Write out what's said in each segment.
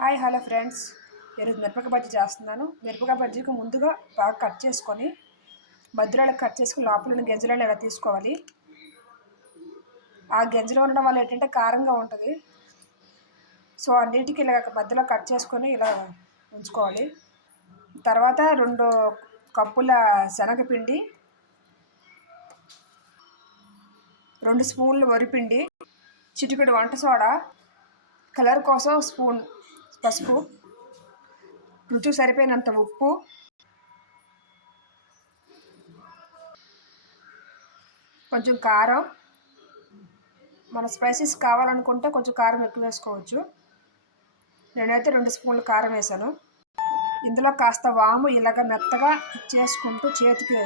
Hi hello friends, ఈరోజు మిరపకాయ బజ్జీ చేస్తున్నాను. మిరపకాయ బజ్జీకి ముందుగా బాగా కట్ చేసుకొని మధ్యలో కట్ చేసుకుని లోపల ఉన్న గింజలను ఇలా తీసుకోవాలి. ఆ గింజలు ఉండడం వల్ల ఏంటంటే కారంగా ఉంటుంది. సో అన్నిటికీ ఇలా మధ్యలో కట్ చేసుకొని ఇలా ఉంచుకోవాలి. తర్వాత 2 కప్పుల శనగపిండి, 2 స్పూన్లు వరిపిండి, చిటికెడు వంట సోడా, కలర్ కోసం స్పూన్ పసుపు, రుచికి సరిపోయినంత ఉప్పు, కొంచెం కారం. మన స్పైసెస్ కావాలనుకుంటే కొంచెం కారం ఎక్కువ వేసుకోవచ్చు. నేనైతే 2 స్పూన్లు కారం వేసాను. ఇందులో కాస్త వాము ఇలాగ మెత్తగా చేసుకుంటూ చేతికి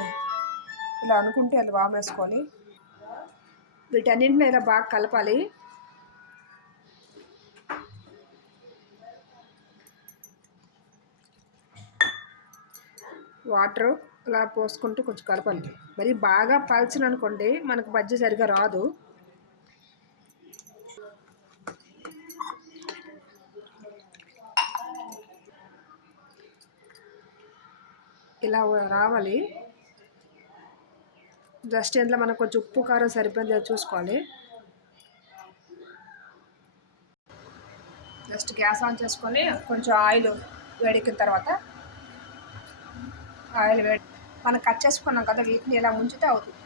ఇలా అనుకుంటూ ఇలా వాము వేసుకోవాలి. వీటన్నింటిని ఇలా బాగా కలపాలి. వాటర్ ఇలా పోసుకుంటూ కొంచెం కలపాలి. మరి బాగా పల్చను అనుకోండి మనకు బజ్జీ సరిగా రాదు. ఇలా రావాలి. జస్ట్ ఇంట్లో మనకు కొంచెం ఉప్పు కారం సరిపోయిందో చూసుకోవాలి. జస్ట్ గ్యాస్ ఆన్ చేసుకొని కొంచెం ఆయిల్ వేడెక్కిన తర్వాత ఆయిల్ వేడి మనం కట్ చేసుకున్నాం కదా, వీటిని ఇలా ముంచితే అవుతుంది.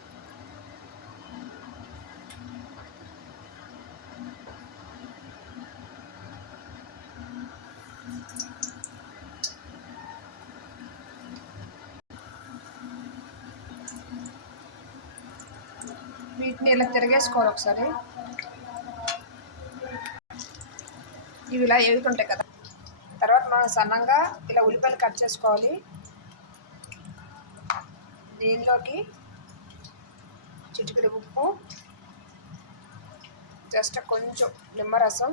వీటిని ఇలా తిరగేసుకోవాలి ఒకసారి. ఇవి ఇలా ఏగుతుంటాయి కదా. తర్వాత మనం సన్నంగా ఇలా ఉల్లిపాయలు కట్ చేసుకోవాలి. దీనిలోకి చిటికెడు ఉప్పు, జస్ట్ కొంచెం నిమ్మరసం,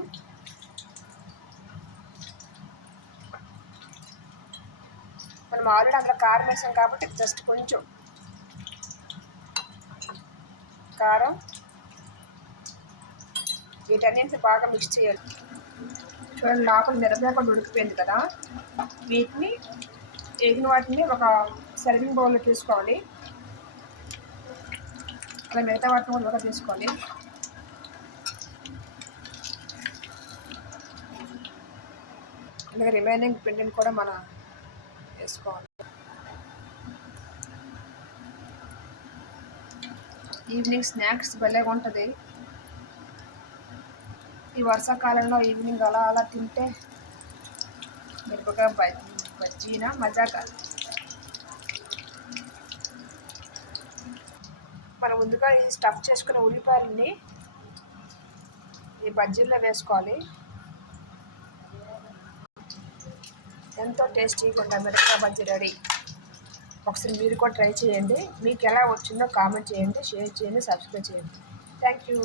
మనం ఆల్రెడీ అందులో కారం వేసాం కాబట్టి జస్ట్ కొంచెం కారం. వీటన్నింటిని బాగా మిక్స్ చేయాలి. చూడండి, లోపల మిరపకాయ కూడా ఉడికిపోయింది కదా. వీటిని వేగిన వాటిని ఒక సర్వింగ్ బౌల్లో తీసుకోవాలి. అలా మిగతా వాటిని కూడా తీసుకోవాలి. అలాగే రిమైనింగ్ పిండిని కూడా మనం వేసుకోవాలి. ఈవినింగ్ స్నాక్స్ భలేగా ఉంటుంది. ఈ వర్షాకాలంలో ఈవినింగ్ అలా అలా తింటే మిరపకాయ బజ్జీనా మజాగా. మనం ముందుగా ఈ స్టఫ్ చేసుకున్న ఉల్లిపాయలని ఈ బజ్జీల్లో వేసుకోవాలి. ఎంతో టేస్టీగా ఉంటుంది మిరపకాయ బజ్జీ రెడీ. ఒకసారి మీరు కూడా ట్రై చేయండి. మీకు ఎలా వచ్చిందో కామెంట్ చేయండి, షేర్ చేయండి, సబ్స్క్రైబ్ చేయండి. Thank you.